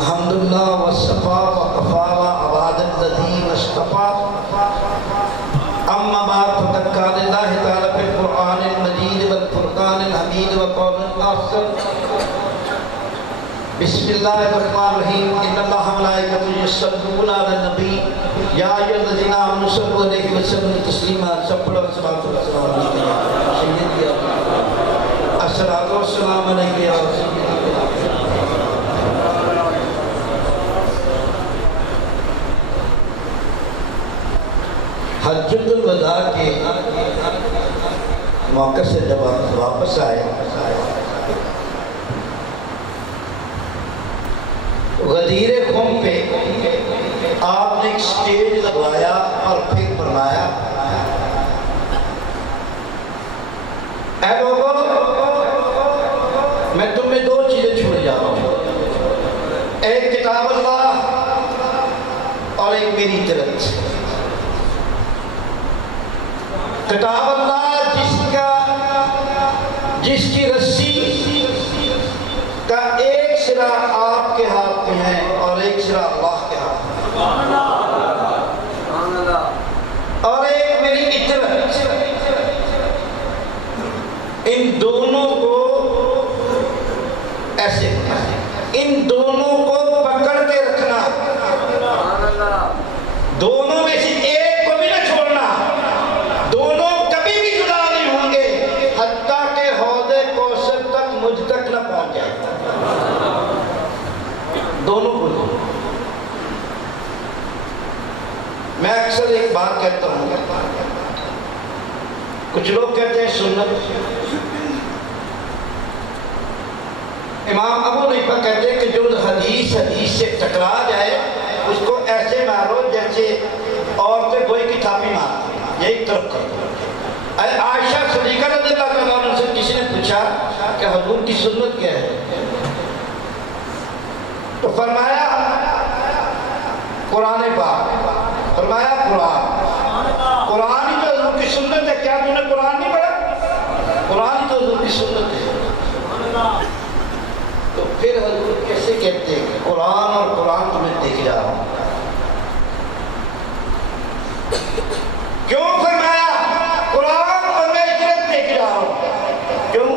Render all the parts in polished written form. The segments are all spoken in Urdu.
الحمدللہ والصفا وقفا وعباد الذی واصطفا اما بعد فقد قال اللہ تعالی فی القرآن المجید والفرقان الحمید وقول الآخر بسم اللہ الرحمن الرحیم ان اللہ ملائکۃ یصلون علی النبی یا ایھا الذین آمنوا صلوا علیہ وسلموا تسلیما سب پڑھو صلوات والسلام علیہ سیدی الصلاۃ والسلام علیہ یا سیدی حجۃ الوداع کے موقع سے جب آپ واپس آئے غدیر خم پہ آپ نے ایک سٹیج لگوایا اور پھر فرمایا اے لوگوں میں تم میں دو چیزیں چھوڑ جا رہا ہوں، ایک کتاب اللہ اور ایک میری طرف کتاب اللہ جس کی رسی کا ایک سرا آپ کے ہاتھ میں ہے اور ایک سرا اللہ کے ہاتھ میں، اور ایک میری اطرت، ان دونوں کو ایسے ان دونوں کو پکڑ کے رکھنا، دونوں میں سے ایک کو بھی نہ چھوڑنا، دونوں کبھی بھی جدا نہیں ہوں گے حتیٰ کہ حوض کوثر تک مجھ تک نہ پہنچ جائے، دونوں کو۔ میں اکثر ایک بات کہتا ہوں، کچھ لوگ کہتے ہیں سنت، امام ابو حنیفہ کہتے ہیں کہ جو حدیث سے ٹکرا جائے اس کو ایسے مارو جیسے عورتیں کوئی کتابی مارتی، ایک طرف کر دو۔ عائشہ صدیقہ رضی اللہ تعالیٰ عنہ سے کسی نے پوچھا کہ حضور کی سنت کیا ہے، تو فرمایا قرآن پاک، فرمایا قرآن ہی تو حضور کی سنت ہے، کیا تم نے قرآن نہیں پڑھا؟ قرآن ہی تو حضور کی سنت ہے۔ تو پھر حضور کیسے کہتے ہیں کہ قرآن اور قرآن تمہیں دیکھ جا رہا ہوں؟ کیوں فرمایا قرآن اور میں اجرت دیکھ رہا ہوں؟ کیوں؟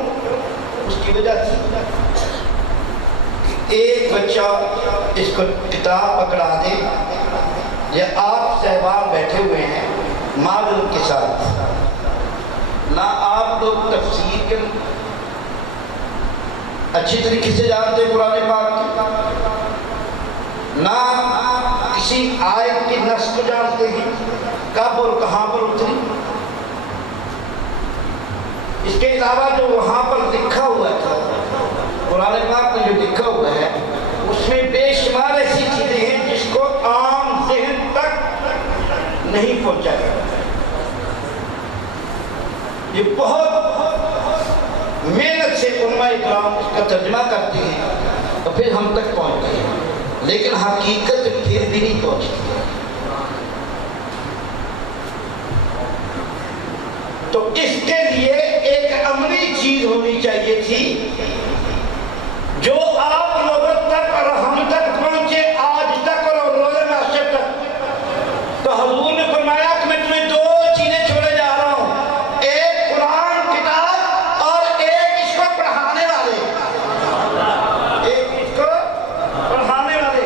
اس کی وجہ سے کہ ایک بچہ اس کو کتاب پکڑا دے، یا آپ صاحبان بیٹھے ہوئے ہیں معذر کے ساتھ، نہ آپ لوگ تفسیر کے اچھی طریقے سے جانتے قرآن پاک کی، نہ کسی آیت کی نص کو جانتے ہیں کب اور کہاں پر اتری، اس کے علاوہ جو وہاں پر لکھا ہوا تھا قرآن پاک میں جو لکھا ہوا ہے اس میں بے شمار ایسی چیزیں ہیں جس کو عام ذہن تک نہیں پہنچا گیا، یہ بہت محنت سے علماء اکرام اس کا ترجمہ کرتے ہیں تو پھر ہم تک پہنچتے ہیں، لیکن حقیقت پھر بھی نہیں پہنچتی۔ تو اس کے لیے ایک عملی چیز ہونی چاہیے تھی جو آپ لوگوں تک اور ہم تک پہنچے آج تک اور روز محشر تک۔ تو حضور نے فرمایا کہ میں تمہیں دو چیزیں چھوڑے جا رہا ہوں، ایک قرآن کتاب اور ایک اس کو پڑھانے والے، ایک اس کو پڑھانے والے۔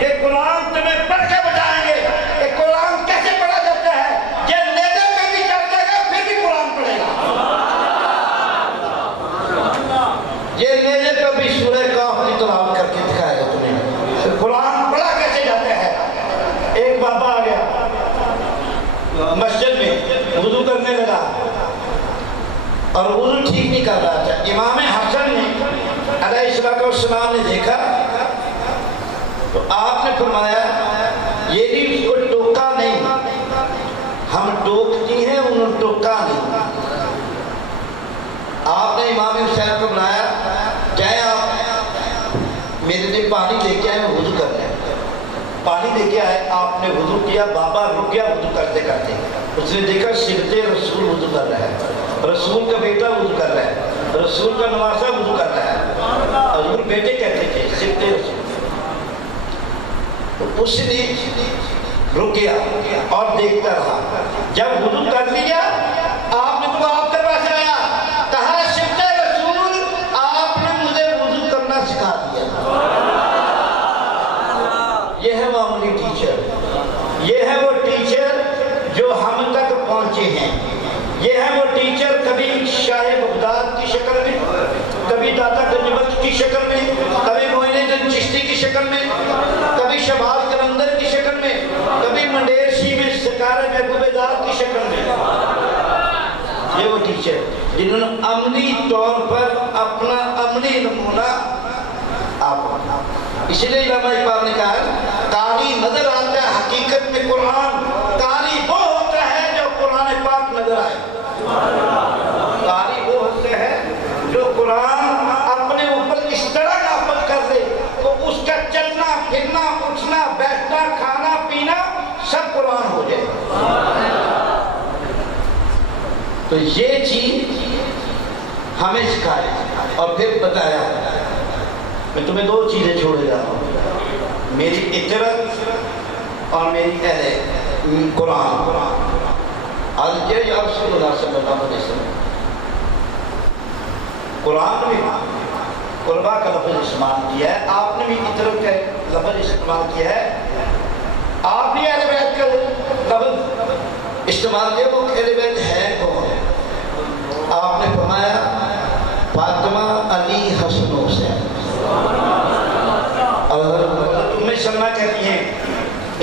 یہ قرآن تمہیں پڑھ کے بتائیں گے کہ قرآن کیسے پڑھا جاتا ہے، یہ نیزے پہ بھی چڑھ جائے گا پھر بھی قرآن پڑھے گا، یہ نیزے پہ بھی سورہ کاف کی تلاوت کر کے دکھائے گا تمہیں قرآن پڑھا کیسے جاتا ہے۔ ایک بابا آ گیا مسجد میں وضو کرنے لگا اور وضو ٹھیک نہیں کر رہا تھا، امام حسن نے علیہ السلام نے دیکھا تو آپ نے فرمایا یہ بھی اس کو ٹوکا نہیں، ہم ٹوکتی ہیں انہوں نے ٹوکا نہیں۔ آپ نے امام حسین کو بلایا، چاہے آپ میرے لیے پانی لے کے آئے میں وضو کر رہے ہیں، پانی لے کے آئے، آپ نے وضو کیا، بابا رک گیا وضو کرتے کرتے، اس نے دیکھا سبط رسول وضو کر رہا ہے، رسول کا بیٹا وضو کر رہا ہے، رسول کا نواسا وضو کر رہا ہے، حضور بیٹے کہتے تھے سبط رسول، اس نے رک گیا اور دیکھتا رہا. جب وضو کر لیا آپ نے تو آپ کے پاس آیا, کہا شفت رسول آپ نے مجھے وضو کرنا سکھا دیا. یہ ہے وہ عملی ٹیچر, یہ ہے وہ ٹیچر جو ہم تک پہنچے ہیں. یہ ہے وہ ٹیچر کبھی شاہ بغداد کی شکل میں, کبھی داتا گنج بخش کی شکل میں, کبھی معین الدین چشتی کی شکل میں, کبھی شہباز قلندر کی شکل میں, کبھی منڈیر شی میں سرکار محبوب ذات کی شکل میں. یہ وہ ٹیچر جنہوں نے عملی طور پر اپنا عملی نمونہ آپ. اس لیے علامہ اقبال نے کہا قاری نظر آتا ہے حقیقت میں قرآن, قاری وہ ہوتا ہے جو قرآن پاک نظر آئے. قاری وہ ہوتے ہیں جو قرآن اپنے اوپر اس طرح نافذ کر دے تو اس کا چلنا پھرنا اٹھنا بیٹھنا کھانا پینا سب قرآن ہو جائے. تو یہ چیز ہمیں سکھائے اور پھر بتایا. میں تمہیں دو چیزیں چھوڑے جا رہا ہوں, میری اطرت اور میری اہل قرآن. آج یہ یا رسول اللہ صلی اللہ علیہ وسلم قرآن میں قربہ کا لفظ استعمال کیا ہے, آپ نے بھی اطرت کا لفظ استعمال کیا ہے, آپ نے اہل بیت کا لفظ استعمال کیا. وہ اہل بیت ہے کون؟ آپ نے فرمایا فاطمہ علی حسن حسین. تمہیں سننا کہتی ہیں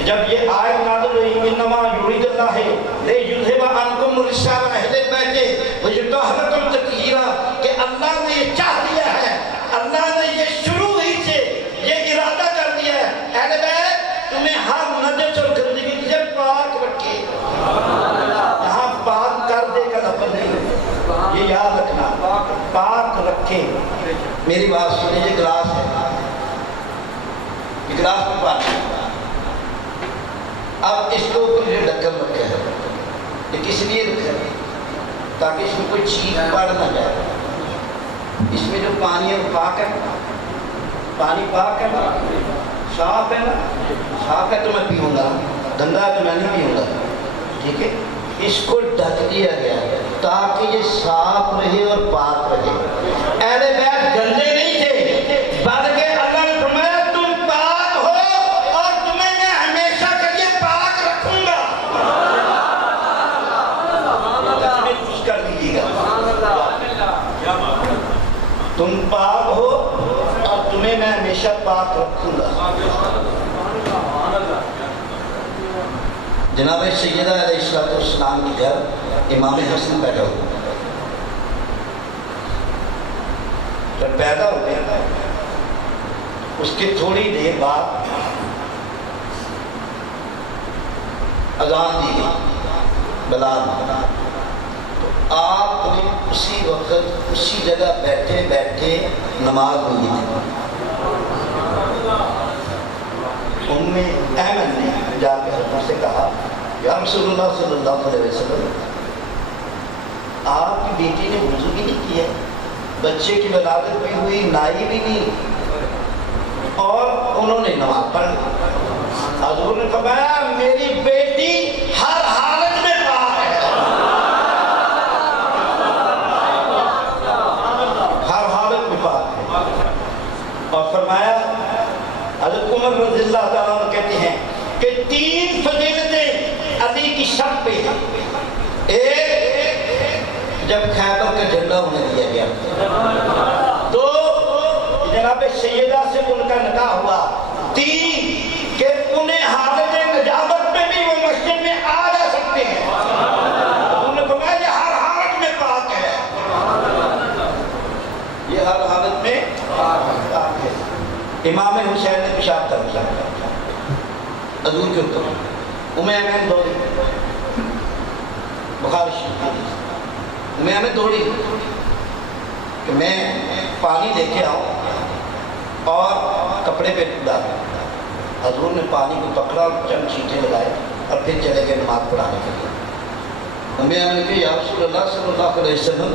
جب یہ آیت نازل ہوئی انما یرید اللہ لیذھب عنکم الرجس اہل بیت ویطہرکم تطہیرا, کہ اللہ نے یہ چاہ دیا ہے, اللہ نے یہ شروع ہی سے یہ ارادہ کر دیا ہے اہل بیت تمہیں ہر نجس اور گندگی سے پاک رکھے. یہاں پاک کر دے کا لفظ نہیں, یہ یاد رکھنا پاک رکھے. میری بات سنیں, یہ گلاس ہے, یہ گلاس میں پانی, اب اس کو اوپر جو ڈھکن رکھا ہے یہ کس لیے رکھا ہے؟ تاکہ اس میں کوئی چیز پڑ نہ جائے. اس میں جو پانی ہے وہ پاک ہے, پانی پاک ہے نا, صاف ہے نا, صاف ہے تو میں پیوں گا, گندا ہے تو میں نہیں پیوں گا. ٹھیک ہے, اس کو ڈھک دیا گیا تاکہ یہ صاف رہے اور پاک رہے. اہل بیت گندے نہیں تھے بلکہ اللہ نے فرمایا تم پاک ہو اور تمہیں میں ہمیشہ کے لیے پاک رکھوں گا. تمہیں خوش کر دیجیے گا, تم پاک ہو اور تمہیں میں ہمیشہ پاک رکھوں گا. جناب سیدہ علیہ السلام کی گھر امام حسن پیدا ہوا. جب پیدا ہوئے اس کے تھوڑی دیر بعد اذان دی گئی بلال. تو آپ نے اسی وقت اسی جگہ بیٹھے بیٹھے نماز پڑھی تھی. ام ایمن نے جا کے حضرت سے کہا یا رسول اللہ صلی اللہ علیہ وسلم آپ کی بیٹی نے وضو بھی نہیں کیا, بچے کی ولادت بھی ہوئی, نائی بھی نہیں, اور انہوں نے نماز پڑھ لی. حضور نے فرمایا میری بیٹی ہر حالت میں پاک ہے, ہر حالت میں پاک ہے. اور فرمایا حضرت عمر رضی اللہ تعالیٰ عنہ کہتے ہیں کہ 3 فضیلتیں علی کی شب پہ ہیں. ایک جب خیبر کا جھنڈا انہیں دیا گیا, 2 جناب سیدہ سے ان کا نکاح ہوا, 3 کہ انہیں حالت نجابت میں بھی وہ مسجد میں آ جا سکتے ہیں. انہوں نے فرمایا یہ ہر حالت میں پاک ہے, یہ ہر حالت میں پاک ہے. امام حسین نے پیشاب کر دیا حضور کے اوپر. ام ایمن دوڑی, بخاری شریف ام ایمن دوڑی کہ میں پانی لے کے آؤں اور کپڑے پہ ڈال. حضور نے پانی کو پکڑا, چند چھینٹے لگائے اور پھر چلے گئے نماز پڑھانے کے لیے. ام ایمن نے کہا یا رسول اللہ صلی اللہ علیہ وسلم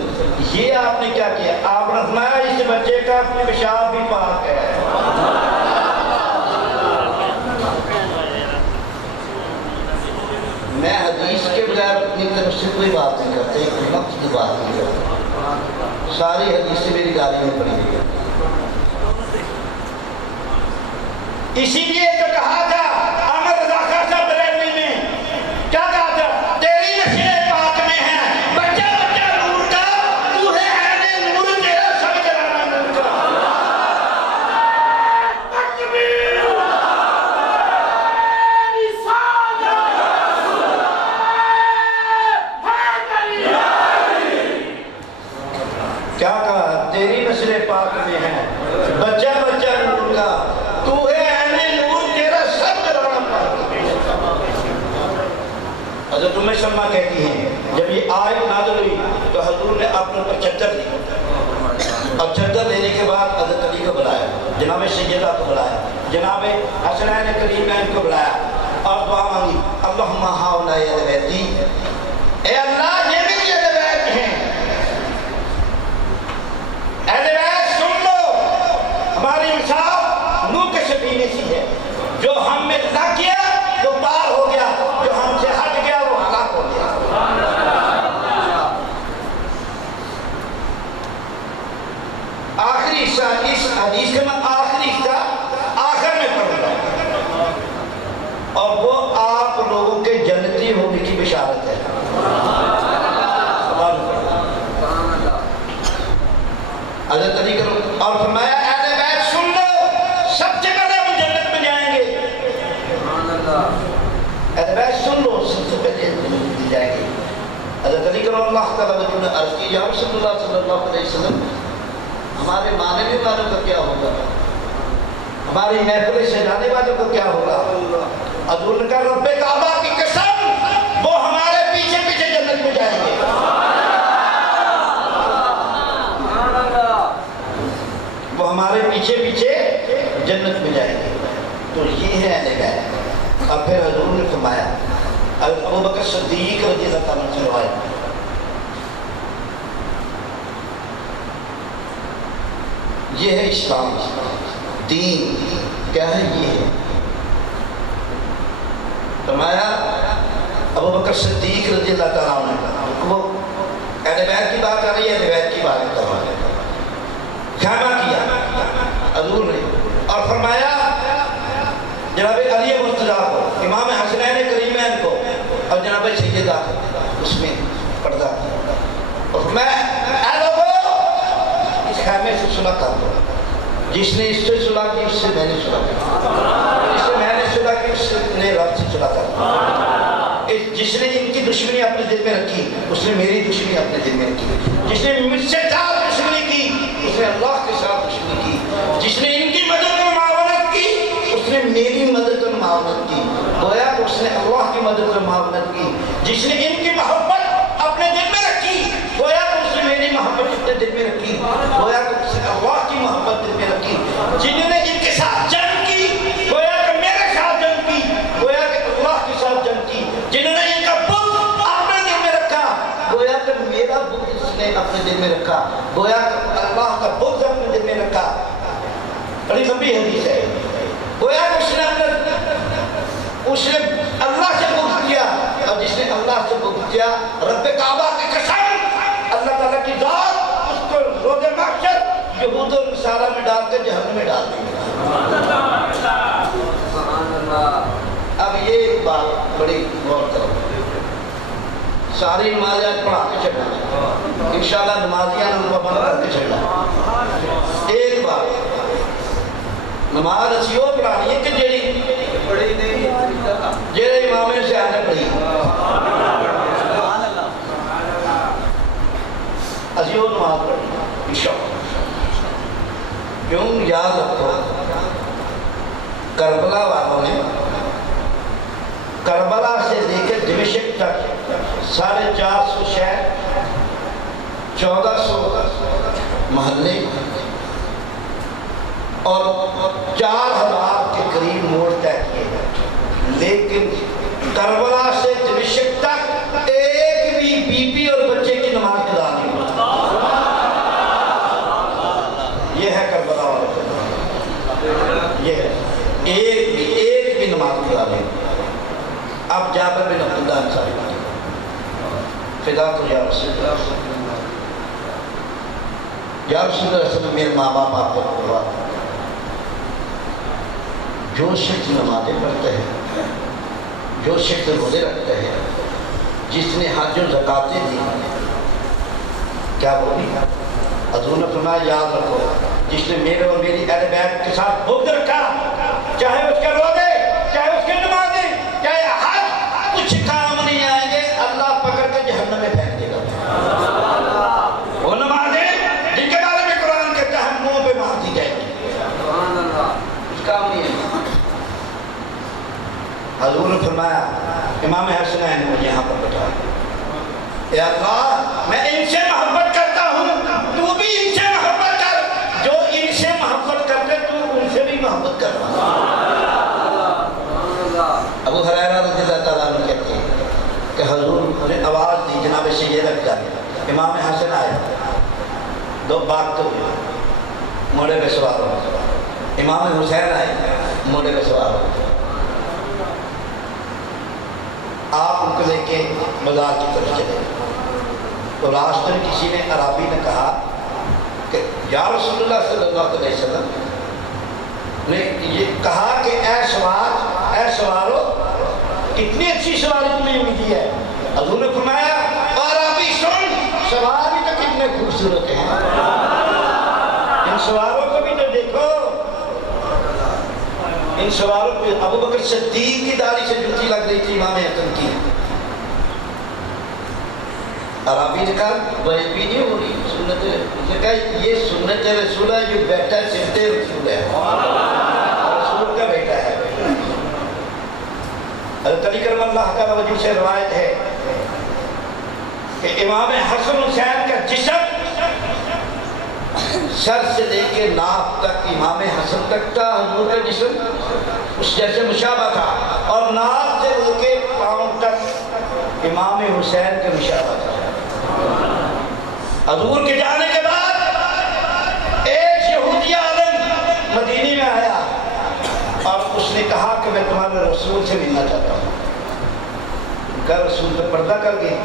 یہ آپ نے کیا کیا؟ آپ نے فرمایا اس بچے کا پیشاب بھی پاک ہے. سے کوئی بات نہیں کرتے، ایک نفس کی بات نہیں کرتے، ساری حدیثیں میری گاڑی میں پڑی ہوئی ہے۔ اسی لیے تو کہا تھا احمد رضا خان صاحب بریلوی میں، کیا کہا تھا؟ تیری نشے پاک میں ہے بچہ بچہ نور کا، تو ہے عین نور، تیرا سب جلانا نور کا۔ کیا کہا؟ تیری نسل پاک میں ہے بچہ بچہ نور کا، تو ہے عین نور، تیرا سب جلانا پاک۔ حضرت ام سلمہ کہتی ہیں جب یہ آیت نازل ہوئی تو حضور نے اپنے اوپر چادر لی، اور چادر لینے کے بعد حضرت علی کو بلایا، جناب سیدہ کو بلایا، جناب حسنین کریمین کو بلایا، اور دعا مانگی اللہم ہؤلاء اہل بیتی، اے اللہ یہ بھی اہل بیت ہیں، اہل بیت سن لو، ہماری انصاف نوح کے سفینے سی ہے، جو ہم میں نہ کیا وہ پار ہو گیا، جو ہم سے ہٹ گیا وہ ہلاک ہو گیا۔ آخری حصہ اس حدیث کا میں آخری حصہ آخر میں پڑھ رہا ہوں، اور وہ آپ لوگوں کے جنتی ہونے کی بشارت ہے۔ حضرت علی کرو اور فرمایا اہل بیت سن لو، سب سے پہلے ہم جنت میں جائیں گے، اہل بیت سن لو، سب سے پہلے جنت میں جائیں گے۔ حضرت علی کرو اللہ تعالیٰ نے عرض کی یا رسول اللہ صلی اللہ علیہ وسلم، ہمارے ماننے والوں کا کیا ہوگا، ہماری محفل سجانے والوں کا کیا ہوگا؟ حضور نے کہا رب کعبہ کی قسم، وہ ہمارے پیچھے پیچھے جنت میں جائیں گے۔ وہ ہمارے پیچھے پیچھے جنت میں جائیں گے۔ تو یہ ہے اہل بیت۔ اور پھر حضور نے فرمایا، ابو بکر صدیق رضی اللہ عنہ سے روایت، یہ ہے اسلام، دین کیا ہے؟ یہ ہے۔ فرمایا ابو بکر صدیق رضی اللہ تعالیٰ عنہ، وہ اہل بیت کی بات کر رہی ہے، اہل بیت کی بات کر رہا ہے، خیمہ کیا حضور نے، اور فرمایا جناب علی مرتضیٰ کو، امام حسنین کریمین کو، اور جناب سیدہ اس میں پردہ کیا، اور فرمایا اے لوگو اس خیمے سے صلح کر دو، جس نے اس سے صلح کی اس سے میں نے صلح کی، جس سے میں نے صلح کی اس نے رب سے صلح کر، جس نے ان کی دشمنی اپنے دل میں رکھی اس نے میری دشمنی اپنے دل میں رکھی، جس نے مجھ سے دشمنی کی اس نے اللہ کے ساتھ دشمنی کی، جس نے ان کی مدد اور معاونت کی اس نے میری مدد اور معاونت کی، گویا کہ اس نے اللہ کی مدد اور معاونت کی، جس نے ان کی محبت اپنے دل میں رکھی گویا کہ اس نے میری محبت اپنے دل میں رکھی، گویا کہ اس نے اللہ کی محبت دل میں رکھی، جنہوں نے ان کے ساتھ جنگ کی گویا کہ میرے ساتھ جنگ کی، گویا کہ اللہ کے ساتھ جنگ کی، جنہوں نے ان کا بغض اپنے دل میں رکھا گویا کہ میرا بغض اس نے اپنے دل میں رکھا، گویا کہ اللہ کا بغض اپنے دل میں رکھا۔ بڑی لمبی حدیث ہے، گویا کہ اس نے اللہ سے بغض کیا، اور جس نے اللہ سے بغض کیا رب کعبہ کی قسم، اللہ تعالیٰ کی ذات اس کو روز محشر یہود و نصارہ میں ڈال کر جہنم میں ڈال دیں گے۔ اب یہ ایک بات بڑی غور کرو، ساری نمازیات پڑھا کے چڑھنا، انشاءاللہ نمازیاں نے بند کر کے چڑھنا۔ ایک بات نماز اسی وہ پڑھانی ہے کہ جیڑی پڑھی نہیں جیڑے امام نے سے آنے پڑھی، اسی وہ نماز پڑھنی انشاءاللہ۔ کیوں؟ یاد رکھو کربلا والوں نے کربلا سے لے کے دمشق تک 450 شہر، 1400 محلے اور 4000 کے قریب موڑ طے کیے گئے، لیکن کربلا سے دمشق تک ایک بھی بی بی اور بچے کی نماز ادا نہیں ہوئی۔ یہ ہے کربلا والوں، یہ ہے ایک بھی نماز ادا نہیں ہوئی۔ اب جابر بن عبداللہ انصاری فدا تو یا رسول اللہ، یا رسول اللہ میرے ماں باپ آپ کو پڑھوا، جو شخص نمازیں پڑھتا ہے، جو شخص روزے رکھتا ہے، جس نے حج و زکاتیں دی، کیا بولی؟ حضور نے فرمایا یاد رکھو جس نے میرے اور میری اہل بیت کے ساتھ بغض رکھا، چاہے اس کے روزے، چاہے اس کے نمازیں، چاہے حج، کچھ کام نہیں آئیں گے، اللہ پکڑ کے جہنم میں پھینک دے گا۔ وہ نمازیں جن کے بارے میں قرآن کہتا ہے منہ پہ مار دی جائے گی، کچھ کام نہیں ہے۔ حضور نے فرمایا امام حسنین نے مجھے یہاں پر بٹھایا، اے اللہ میں ان سے محبت کرتا ہوں، تو بھی ان سے محبت کر، جو ان سے محبت کرتے تو ان سے بھی محبت کر۔ ابو ہریرہ رضی اللہ تعالیٰ عنہ کہتے ہیں کہ حضور نے آواز دی جناب سے یہ رکھ جائے، امام حسن آئے، دو بات تو ہوئی، موڑے پہ سوار ہو، امام حسین آئے، موڑے پہ سوار ہو، آپ ان کو لے کے بازار کی طرف چلے، تو راستے میں کسی نے عربی نے کہا کہ یا رسول اللہ صلی اللہ علیہ وسلم نے یہ کہا کہ اے سوارو کتنی اچھی سواری تمہیں ملی ہے۔ حضور نے فرمایا عربی سن، سواری تو کتنے خوبصورت ہیں، ان سواروں کو بھی تو دیکھو، ان سواروں کو ابو بکر صدیق کی داڑھی سے جوتی لگ رہی تھی امام حسن کی۔ عربی نے کہا غیبی نہیں ہو رہی سنت، اس نے کہا یہ سنت رسول ہے، جو بیٹا سنت رسول ہے، رسول کا بیٹا ہے۔ حضرت علی کرم اللہ تعالیٰ وجہ سے روایت ہے کہ امام حسن حسین کا جسم سر سے لے کے ناف تک امام حسن تک تھا، حضور کا جسم اس جیسے مشابہ تھا، اور ناف سے لے کے پاؤں تک امام حسین کے مشابہ تھا۔ حضور کے جانے کے بعد ایک یہودی عالم مدینے میں آیا اور اس نے کہا کہ میں تمہارے رسول سے ملنا چاہتا ہوں۔ کہا رسول پہ پردہ کر گئے،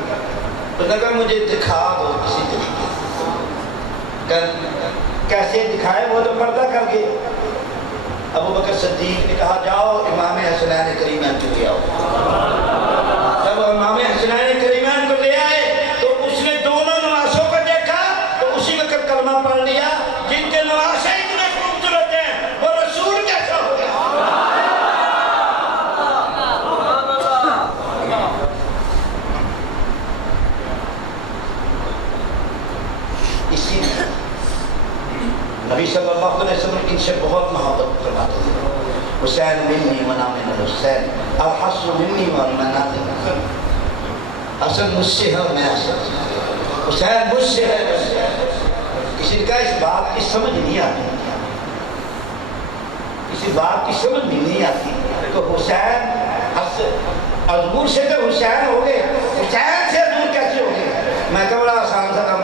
تو نے کہا مجھے دکھا دو کسی طریقے سے، کیسے دکھائے؟ وہ تو پردہ کر گئے۔ ابو بکر صدیق نے کہا جاؤ امام حسنین کریمین کو لے آؤ۔ جب امام حسنین کریمین کو لے آئے تو اس نے دونوں نواسوں کو دیکھا تو اسی وقت کلمہ پڑھ لیا، جن کے نواسے اتنے خوبصورت ہیں وہ رسول کیسا ہو گیا؟ اسی لیے نبی صلی اللہ علیہ وسلم ان سے بہت محبت فرماتے تھے۔ حسین منی ونا من الحسین، الحسن منی ونا من الحسن، حسن مجھ سے ہے اور میں حسن، حسین مجھ سے ہے۔ کسی کا اس بات کی سمجھ نہیں آتی، کسی بات کی سمجھ بھی نہیں آتی کہ حسین حضور سے تو حسین ہو گئے، حسین سے حضور کیسے ہو گئے؟ میں کہ بڑا آسان سا کام،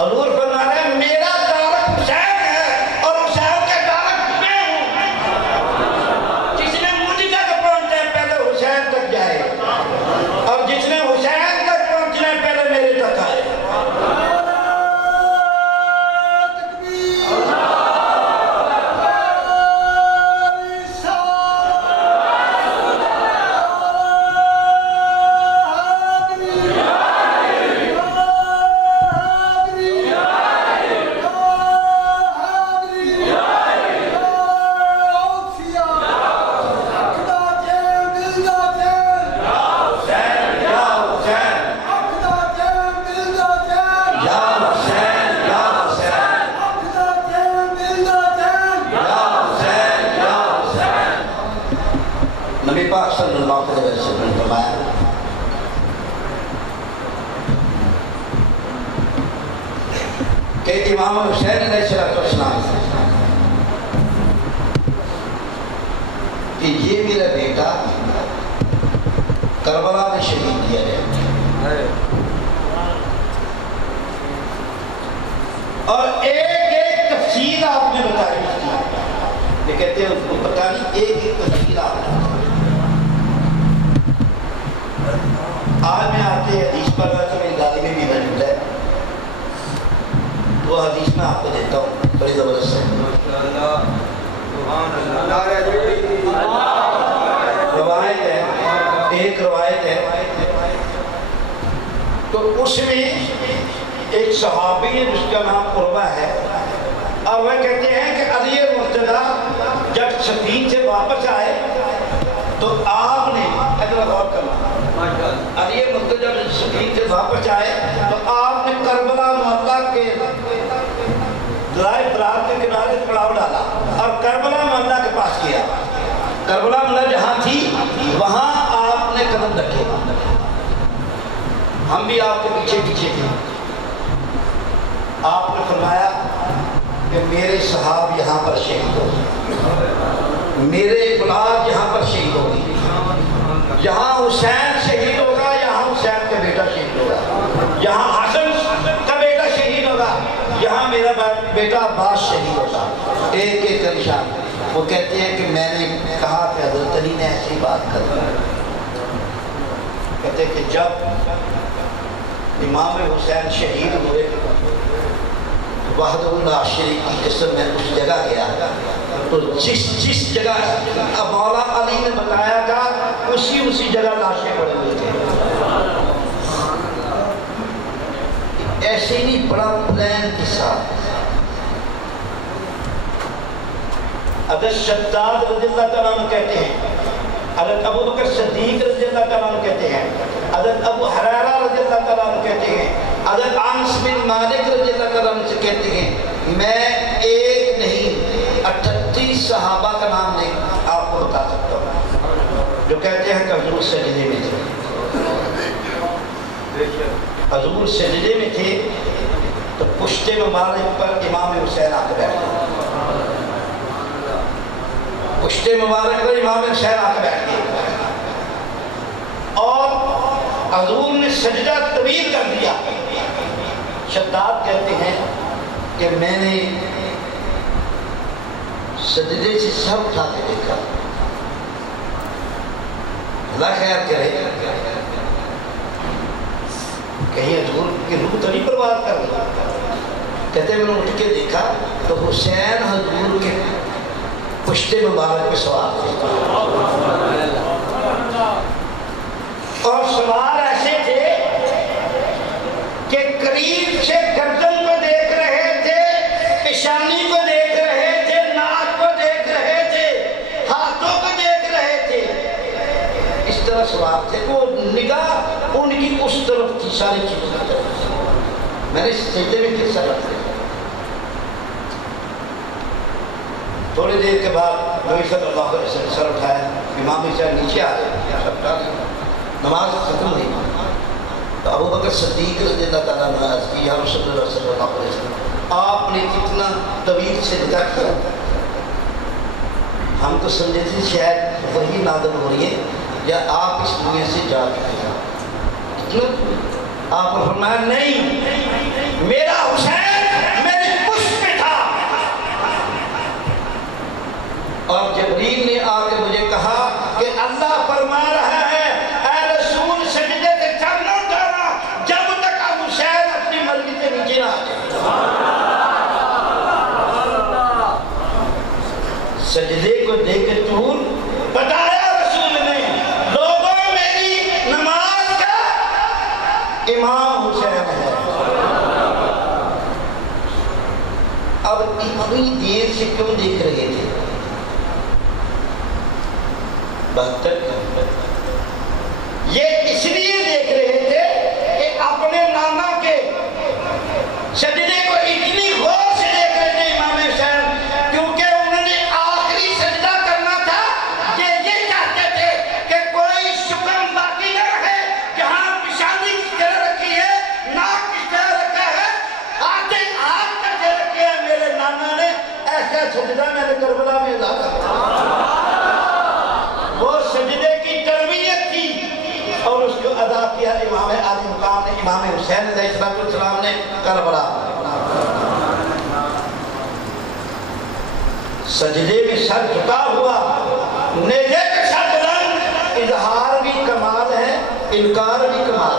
حضور فرما رہے ہیں میرا تعلق حسین ہے اور حسین کا تعلق میں ہوں۔ جس نے مجھ تک پہنچنا ہے پہلے حسین تک جائے، اور جس نے حسین تک پہنچنا ہے پہلے میرے تک آئے۔ نبی پاک صلی اللہ علیہ وسلم نے فرمایا کہ امام حسین علیہ السلام کہ یہ میرا بیٹا کربلا میں شہید کیا گیا، اور ایک تفصیل آپ نے بتائی، یہ کہتے ہیں اس کو پتہ نہیں، ایک تفصیل آپ نے آج میں آتے حدیث پر تو میری دادی میں بھی موجود ہے، وہ حدیث میں آپ کو دیتا ہوں، بڑی زبردست ہے۔ روایت ہے، ایک روایت ہے، تو اس میں ایک صحابی ہے جس کا نام قربہ ہے، اور وہ کہتے ہیں کہ علی مرتضیٰ جب سفین سے واپس آئے تو آپ نے ادھر غور کرنا، علی مرتضیٰ جب سفین سے واپس آئے تو آپ نے کربلا محلہ کے درائے برات کے کنارے پڑاؤ ڈالا اور کربلا محلہ کے پاس کیا۔ کربلا محلہ جہاں تھی وہاں آپ نے قدم رکھے، ہم بھی آپ کے پیچھے پیچھے تھے۔ آپ نے فرمایا کہ میرے صحاب یہاں پر شہید ہو گئے، میرے اولاد یہاں پر شہید ہوگی، یہاں حسین شہید ہوگا، یہاں حسین کا بیٹا شہید ہوگا، یہاں حسن کا بیٹا شہید ہوگا، یہاں میرا بیٹا عباس شہید ہوگا، ایک ایک کا نشان۔ وہ کہتے ہیں کہ میں نے کہا کہ حضرت علی نے ایسی بات کر دی، کہتے ہیں کہ جب امام حسین شہید ہوئے وحدہ لا شریک کی قسم میں اس جگہ گیا تو جس جگہ مولا علی نے بتایا تھا اسی جگہ لاشیں پڑے ہوئے تھے۔ ایسے ہی بڑا پلان کے ساتھ حضرت شداد رضی اللہ تعالیٰ عنہ کہتے ہیں، حضرت ابو بکر صدیق رضی اللہ تعالیٰ عنہ کہتے ہیں، حضرت ابو حریرہ رضی اللہ تعالیٰ عنہ کہتے ہیں، حضرت انس بن مالک رضی اللہ تعالیٰ عنہ سے کہتے ہیں، میں ایک نہیں 38 صحابہ کا نام نہیں آپ کو بتا سکتا ہوں جو کہتے ہیں کہ حضور سجدے میں تھے، حضور سجدے میں تھے تو پشت مبارک پر امام حسین آ کے بیٹھ گئے، پشت مبارک پر امام حسین آ کے بیٹھ گئے اور حضور نے سجدہ طویل کر دیا۔ شداد کہتے ہیں کہ میں نے سجدے سے سب اٹھا کے دیکھا، اللہ خیر کرے کہیں حضور کی روح تو نہیں برباد کر رہی۔ کہتے ہیں میں نے اٹھ کے دیکھا تو حسین حضور کے پشت مبارک پہ سوار تھے اور سوار ایسے تھے کہ قریب سے گردن کو دیکھ رہے تھے، پیشانی کو دیکھ رہے تھے، ناک کو دیکھ رہے تھے، ہاتھوں کو دیکھ رہے تھے، اس طرح سوار تھے، وہ نگاہ ان کی اس طرف تھی، ساری چیزوں کی طرف۔ میں نے سجدے میں کس طرح رکھ دیا، تھوڑی دیر کے بعد نبی صلی اللہ علیہ وسلم سر اٹھایا، امام حسین نیچے آ گئے، نماز ختم ہوئی تو ابو بکر صدیق رضی اللہ تعالیٰ عنہ عرض کی یا رسول اللہ صلی اللہ علیہ وسلم آپ نے اتنا طویل سجدہ کیا، ہم تو سمجھے تھے شاید وہی نازل ہو رہی ہے یا آپ اس دنیا سے جا چکے ہیں، اتنا آپ نے فرمایا نہیں، میرا حسین میری پشت پہ تھا، اور جبریل نے آ کے مجھے کہا کہ اللہ فرما رہا ہے اے رسول سجدے سے سر نہ اٹھانا جب تک حسین اپنی مرضی سے نیچے نہ آ جائے۔ سجدے کو دیکھ کے طول بتایا رسول نے لوگوں میری نماز کا امام حسین ہے۔ اب اتنی دیر سے کیوں دیکھ رہے تھے؟ 72 یہ اس لیے دیکھ رہے تھے کہ اپنے نانا کے سجدے کو اتنی غور سے دیکھ رہے تھے امام حسین، کیونکہ انہوں نے آخری سجدہ کرنا تھا، یہ چاہتے تھے کہ کوئی شکم باقی نہ رہے، جہاں پیشانی کس طرح رکھی ہے، ناک کس طرح رکھا ہے، ہاتھ کیسے رکھے ہیں، میرے نانا نے ایسا سجدہ میں نے کربلا میں ادا کیا۔ وہ سجدے کی تربیت کی اور اس کو ادا کیا امام عالی مقام نے، امام حسین علیہ السلام نے کربلا۔ سجدے میں سر جھکا ہوا، نیزے کے ساتھ بلند، اظہار بھی کمال ہے انکار بھی کمال،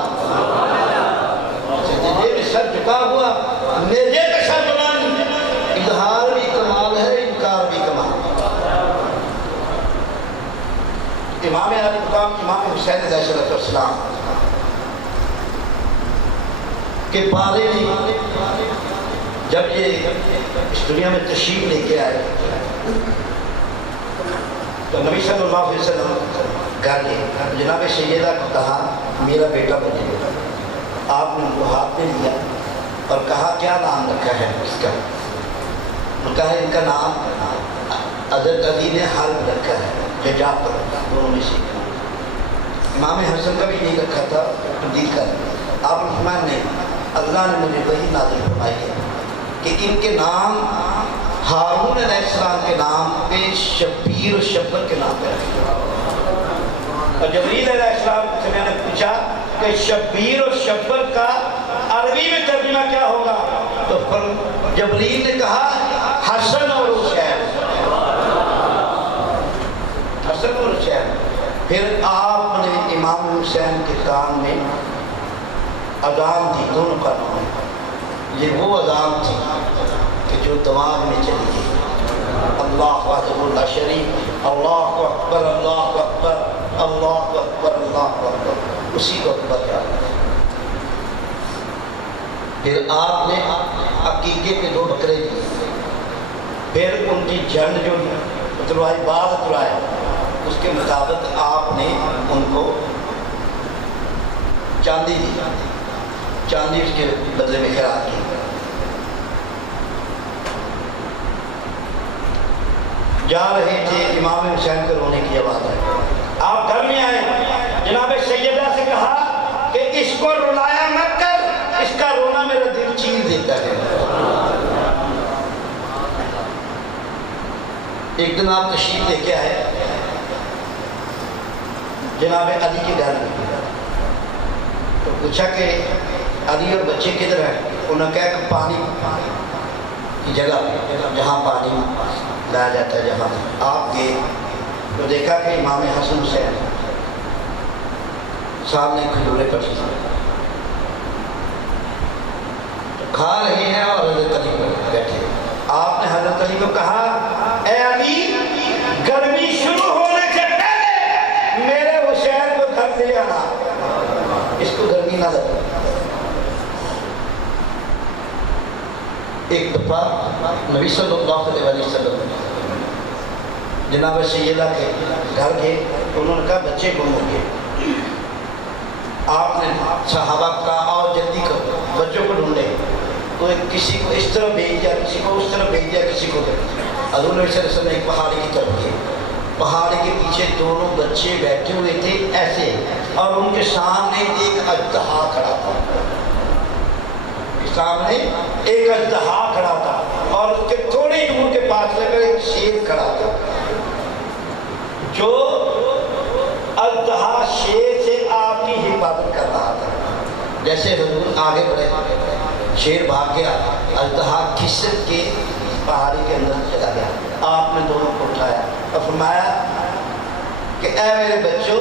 سجدے میں سر جھکا ہوا نیزے کا سر بلند، اظہار بھی کمال ہے، انکار بھی کمال۔ امام علی مقام امام حسین علیہ السلام کے بارے میں جب یہ اس دنیا میں تشریف لے کے آئے تو نبی صلی اللہ علیہ وسلم گھر گئے، جناب سیدہ کو کہا میرا بیٹا بنے گا۔ آپ نے ان کو ہاتھ میں لیا اور کہا کیا نام رکھا ہے اس کا؟ انہوں نے کہا ان کا نام حضرت علی نے حرب رکھا ہے یا جعفر، دونوں میں سے۔ امام حسن کا بھی نہیں رکھا تھا، تبدیل کر دیا۔ آپ نے فرمایا نہیں، اللہ نے مجھے وہی نازل فرمائی ہے کہ ان کے نام ہارون علیہ السلام کے نام پہ شبیر و شبر کے نام پہ رکھا۔ اور جبریل علیہ السلام سے میں نے پوچھا کہ شبیر و شبر کا عربی میں ترجمہ کیا ہوگا؟ تو جبریل نے کہا حسن اور حسین، حسن اور حسین۔ پھر آپ نے امام حسین کے کان میں اذان تھی، دونوں کا نام، یہ وہ اذان تھی کہ جو دماغ میں چلی گئی، اللہ وحدہ لا شریک، اللہ اکبر اللہ اکبر اللہ اکبر اللہ اکبر، اسی کو اکبر یاد ہے۔ پھر آپ نے عقیقے کے 2 بکرے دیے، پھر ان کی جھنڈ جو اتروائی بعض اتروائے، اس کے مطابق آپ نے ان کو چاندی دی، چاندی اس کے بدلے میں خیرات کی۔ جا رہے تھے، امام حسین کو رونے کی آواز آئی، آپ گھر میں آئے، جناب سیدہ سے کہا کہ اس کو رلایا مت کر، اس کا رونا میرا دل چیر دیتا ہے۔ ایک دن آپ تشریف لے کے آئے جناب علی کے گھر میں، تو پوچھا کہ علی اور بچے کدھر ہیں؟ انہوں نے کہا کہ پانی کی جگہ جہاں پانی لایا جاتا ہے، جہاں آپ گئے تو دیکھا کہ امام حسن حسین سامنے کھجورے پر کھا رہے ہیں اور حضرت علی پر بیٹھے۔ آپ نے حضرت علی کو کہا اے علی، گرمی شروع ہونے سے پہلے میرے حسین کو گھر لے آنا، اس کو گرمی نہ لگے۔ ایک دفعہ نبی صلی اللہ علیہ وسلم جناب سیدہ کے گھر گئے، انہوں نے کہا بچے گم ہو گئے۔ آپ نے صحابہ کا آؤ جلدی کرو، بچوں کو ڈھونڈے، تو کسی کو اس طرف بھیج دیا، کسی کو اس طرف بھیج دیا، کسی کو حضور نبی صلی اللہ علیہ وسلم ایک پہاڑی کی طرف گئے، پہاڑی کے پیچھے دونوں بچے بیٹھے ہوئے تھے ایسے، اور ان کے سامنے ایک اژدہا کھڑا تھا، سامنے ایک اژدہا کھڑا تھا، اور اس کے تھوڑی دور کے پاس لے کر ایک شیر کھڑا تھا، جو اژدہا شیر سے آپ کی حفاظت کر رہا تھا۔ جیسے حضور آگے بڑھے، شیر بھاگ گیا، اژدہا کھسک کے پہاڑی کے اندر چلا گیا۔ آپ نے دونوں کو اٹھایا اور فرمایا کہ اے میرے بچوں،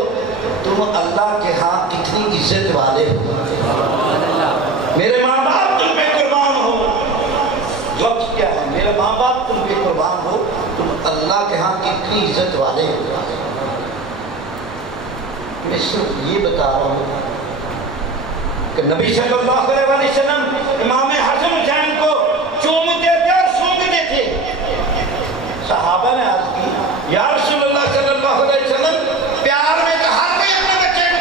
تم اللہ کے ہاں کتنی عزت والے ہو، میرے ماں باپ تم پہ قربان ہو۔ وقت کیا ہے، میرے ماں باپ تم پہ قربان ہو، تم اللہ کے ہاں کتنی عزت والے ہو۔ میں صرف یہ بتا رہا ہوں کہ نبی صلی اللہ علیہ وسلم امام حسن حسین کو چومتے تھے اور سونگتے تھے۔ صحابہ نے عرض کی یا رسول اللہ صلی اللہ علیہ وسلم، پیار میں تو ہر کوئی اپنے بچے کو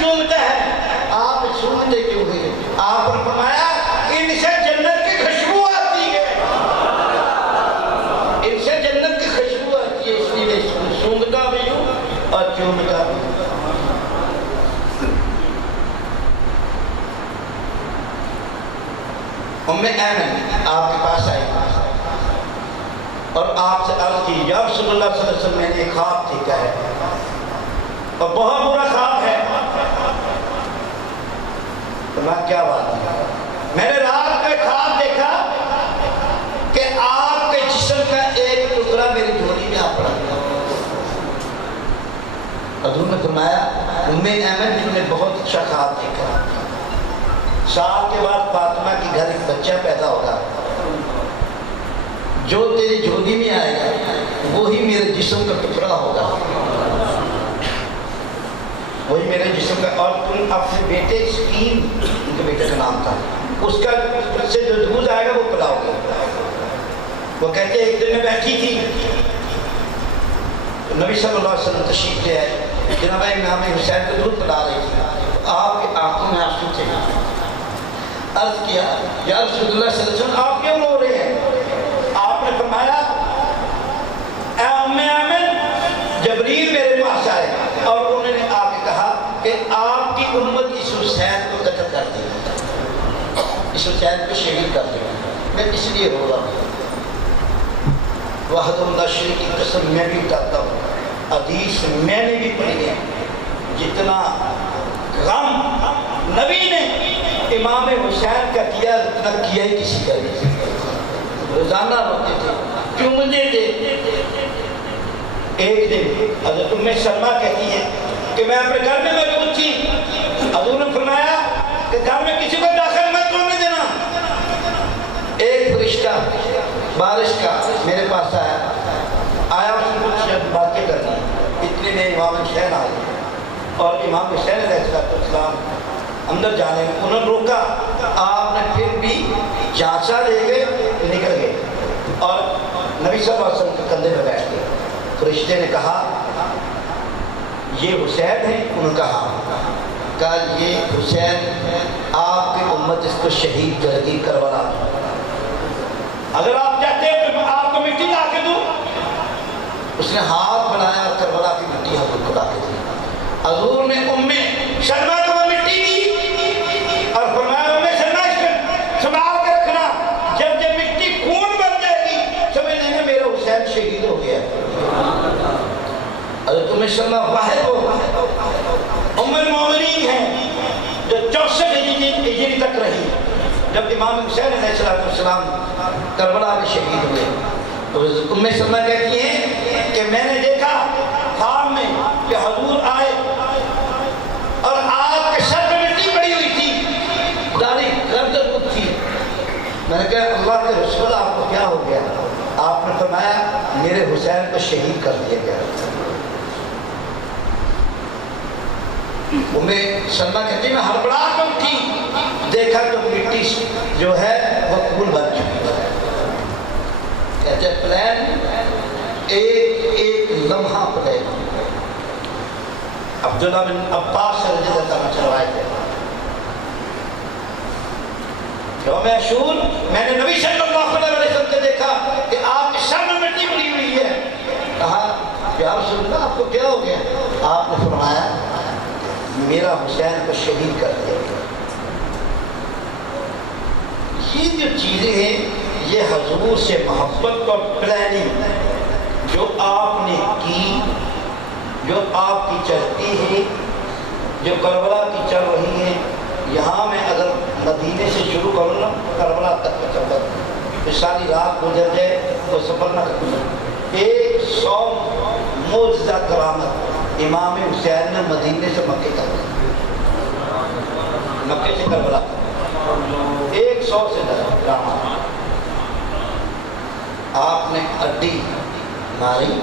چومتا ہے، آپ سونگتے کیوں ہیں؟ آپ نے فرمایا ان سے جنت کی خوشبو آتی ہے، ان سے جنت کی خوشبو آتی ہے، اس لیے سونگتا بھی ہوں اور چومتا بھی ہوں۔ ام ایمن آپ کے پاس آئی اور آپ سے عرض کی یا رسول اللہ صلی اللہ علیہ وسلم، میں نے ایک خواب دیکھا ہے اور بہت برا خواب ہے۔ تو میں کیا بات ہے؟ میں نے رات میں خواب دیکھا کہ آپ کے جسم کا ایک ٹکڑا میری جھولی میں آ پڑا۔ حضور نے فرمایا ایمن جی نے بہت اچھا خواب دیکھا. سال کے بعد فاطمہ کے گھر ایک بچہ پیدا ہوگا. جو تیری جھولی میں آئے گا وہی میرے جسم کا ٹکڑا ہوگا, وہی میرے جسم کا. اور تم اپنے بیٹے اسکیم, ان کے بیٹے کا نام تھا, اس کا سے جو دودھ آئے گا وہ پلاؤ گے. وہ کہتے ہیں ایک دن میں بیٹھی تھی, نبی صلی اللہ علیہ وسلم تشریف لے آئے, جناب امام حسین کو دودھ پلا رہی تھی. آپ کے آنکھوں میں آنسو تھے. عرض کیا یا رسول اللہ صلی اللہ علیہ وسلم آپ کیوں رو رہے ہیں؟ آپ نے فرمایا اے ام ایمن, جبریل میرے پاس آئے اور انہوں نے آ کے کہا کہ آپ کی امت اس حسین کو قتل کر دے, اس حسین کو شہید کر دے. میں اس لیے رو رہا ہوں. وحدہ لا شریک کی قسم میں بھی بتاتا ہوں, حدیث میں نے بھی پڑھی ہے, جتنا غم نبی نے امام حسین کا کیا اتنا کیا ہی کسی کا نہیں. روزانہ روتے تھے, چومتے تھے. ایک دن حضرت ام سلمہ کہتی ہے کہ میں اپنے گھر میں موجود تھی, حضور نے فرمایا کہ گھر میں کسی کو داخل مت ہونے دینا. ایک فرشتہ بارش کا میرے پاس آیا اس نے کچھ باتیں کرنی. اتنے میں امام حسین آئے اور امام حسین علیہ السلام اندر جانے میں انہوں نے روکا. آپ نے پھر بھی جانچا لے گئے, نکل گئے اور نبی صلی اللہ علیہ وسلم کے کندھے پہ بیٹھ گئے. فرشتے نے کہا یہ حسین ہے؟ انہوں نے کہا یہ حسین آپ کی امت اس کو شہید کر دی کربلا. اگر آپ چاہتے ہیں تو آپ کو مٹی لا کے دوں. اس نے ہاتھ بنایا اور کربلا کی مٹی حضور کو لا کے دی. حضور نے ام سلمہ کو وہ مٹی دی اور فرمایا ام سلمہ اس کو سنبھال کے رکھنا, جب جب مٹی خون بن جائے گی سمجھ لیں گے میرا حسین شہید ہو گیا. حضرت ام سلمہ واحد ام المومنین ہیں جو 64 ہجری تک رہی. جب امام حسین علیہ السلام کربلا میں شہید ہوئے تو ام سلمہ کہتی ہیں کہ میں نے دیکھا خواب میں کہ حضور آئے اور آپ کے سر پہ مٹی پڑی ہوئی تھی, داڑھی گردن تھی. میں نے کہا اللہ کے رسول آپ کو کیا ہو گیا؟ آپ نے فرمایا میرے حسین کو شہید کر دیا گیا. ام سلمہ کہتی میں ہڑبڑا کر اٹھی, دیکھا تو مٹی جو ہے وہ خون بن چکی ہے. کہتے ہیں پلان ایک ایک لمحہ پلان. عبداللہ بن عباس سے رضی اللہ عنہ چلوائے تھے. یوم عاشور میں نے نبی صلی اللہ علیہ وسلم کو دیکھا کہ آپ کے سر میں مٹی پڑی ہوئی ہے. کہا یا رسول اللہ آپ کو کیا ہو گیا؟ آپ نے فرمایا میرا حسین کو شہید کر دیا. یہ جو چیزیں ہیں یہ حضور سے محبت اور پلاننگ جو آپ نے کی, جو آپ کی چلتی ہے, جو کربلا کی چل رہی ہے. یہاں میں اگر مدینے سے شروع کروں نا کربلا تک کا چلتا ہوں, ساری رات گزر جائے تو سفر نہ کروں. 100 معجزہ کرامت امام حسین نے مدینے سے مکے تک, مکے سے کربلا 100 سے کرامت. آپ نے اڈی ماری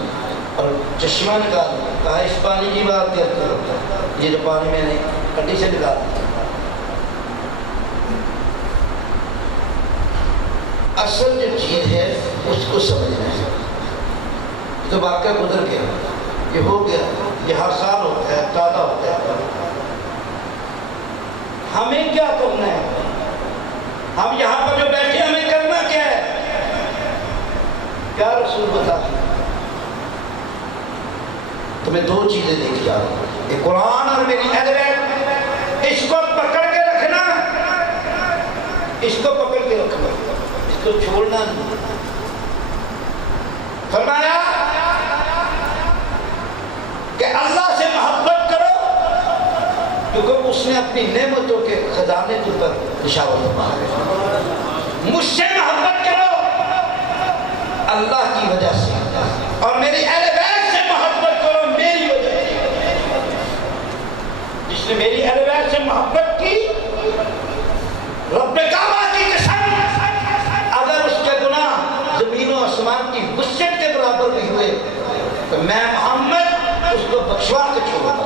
اور چشمہ نکال دیا. کہا اس پانی کی بات کرتے ہوتا, یہ جو پانی میں نے اڈی سے نکال دیا. اصل جو چیز ہے اس کو سمجھنا ہے. تو واقعہ گزر گیا, یہ ہو گیا, یہ ہر سال ہوتا ہے, تازہ ہوتا ہے. ہمیں کیا کرنا ہے؟ ہم یہاں پر جو بیٹھے ہمیں کرنا کیا ہے؟ کیا رسول بتا تمہیں 2 چیزیں دے کے جا رہا ہوں, یہ قرآن اور میری حضرت. اس کو پکڑ کے رکھنا, اس کو پکڑ کے رکھنا, اس کو چھوڑنا نہیں. فرمایا کہ اللہ سے محبت کرو کیونکہ اس نے اپنی نعمتوں کے خزانے کے اوپر نشاور فرمایا. مجھ سے محبت کرو اللہ کی وجہ سے, اور میری اہل بیت سے محبت کرو میری وجہ سے. نے میری اہل بیت سے محبت کی، رب کعبہ کی قسم اگر اس کے گناہ زمین و آسمان کی وسعت کے برابر بھی ہوئے تو میں محمد اس کو بخشوا کے چھوڑوں گا۔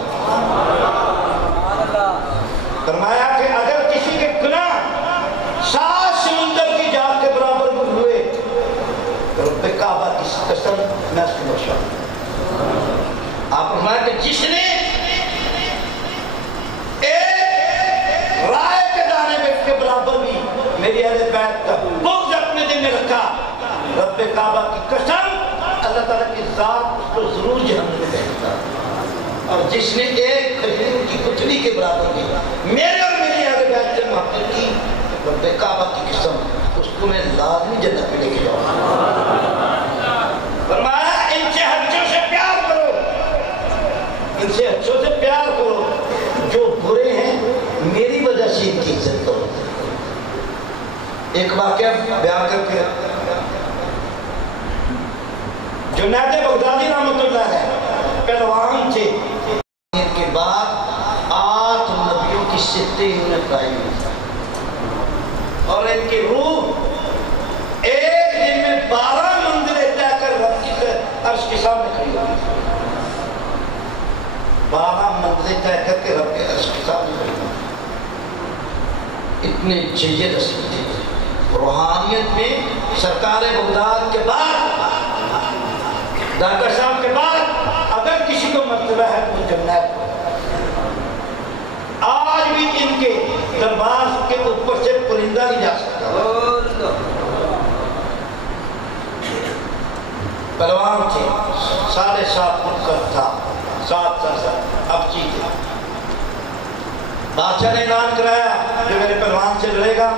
فرمایا کہ اگر کسی کے گناہ 7 سمندر کی جھاگ کے برابر بھی ہوئے تو رب کعبہ کی قسم میں اس کو بخشوا دوں گا۔ آپ فرمایا کہ جس نے ایک رائے کے دانے کے برابر بھی میری اہل بیت کا بغض اپنے دل میں رکھا، رب کعبہ کی قسم اللہ تعالیٰ کی ذات اس کو ضرور جہنم میں بھیجتا۔ اور جس نے ایک کھجور کی گٹھلی کے برابر بھی میرے اور میری اہل بیت سے محبت کی، رب کعبہ کی قسم اس کو میں لازمی جنت میں لے کے جاؤں گا۔ فرمایا ان سے ہچوں سے پیار کرو، ان سے ہچوں سے پیار کرو، جو برے ہیں میری وجہ سے ان کی عزت کرو۔ ایک واقعہ بیان کر کے جنید بغدادی رحمۃ اللہ ہے پہلوان تھے، ان کے بعد 8 نبیوں کی سطح انہوں نے پائی اور ان کی روح ایک دن میں 12 منزلیں طے کر رب کی عرش کے سامنے کھڑی ہوئی، 12 منزلیں طے کر کے رب کے عرش کے سامنے کھڑی ہوئی۔ اتنے جید رسول تھے روحانیت میں، سرکار بغداد کے بعد، داتا صاحب کے بعد اگر کسی کو مرتبہ ہے تو جنت۔ آج بھی ان کے دربار کے اوپر سے پرندہ نہیں جا سکتا۔ پہلوان تھے، 7.5 فٹ کا تھا، 7 اب چیز تھا۔ بادشاہ نے اعلان کرایا جو میرے پہلوان سے لڑے گا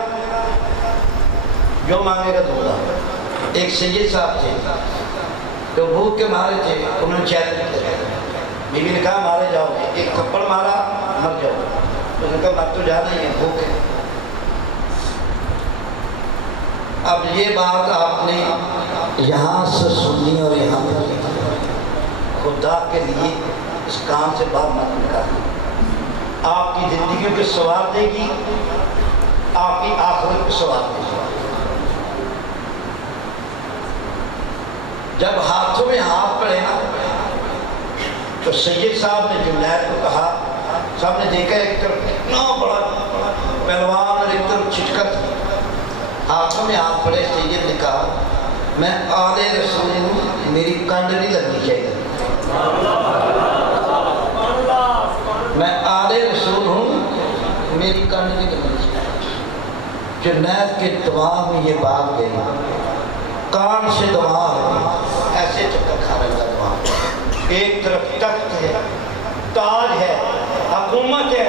جو مانگے گا دوں گا۔ ایک سید صاحب تھے جو بھوک کے مارے تھے، انہوں نے چیلنج کیا، بیوی نے کہا مارے جاؤ گے، ایک تھپڑ مارا مر جاؤ، انہوں نے کہا مر تو جانا ہی ہے، بھوک ہے۔ اب یہ بات آپ نے یہاں سے سنی اور یہاں پر خدا کے لیے اس کام سے باہر مت نکالنا، آپ کی زندگیوں کو سوار دے گی، آپ کی آخرت کو سوار دے گی۔ جب ہاتھوں میں ہاتھ پڑے نا تو سید صاحب نے جنید کو کہا، صاحب نے دیکھا ایک طرف اتنا بڑا پہلوان اور ایک طرف چھٹکا، ہاتھوں میں ہاتھ پڑے، سید نے کہا میں آل رسول ہوں، میری کنڈ نہیں لگنی چاہیے، میں آل رسول ہوں، میری کنڈ نہیں لگنی چاہیے۔ جنید کے دماغ میں یہ بات گئی، کان سے دماغ ایسے چکر کھا رہا دماغ، ایک طرف تخت ہے، تاج ہے، حکومت ہے،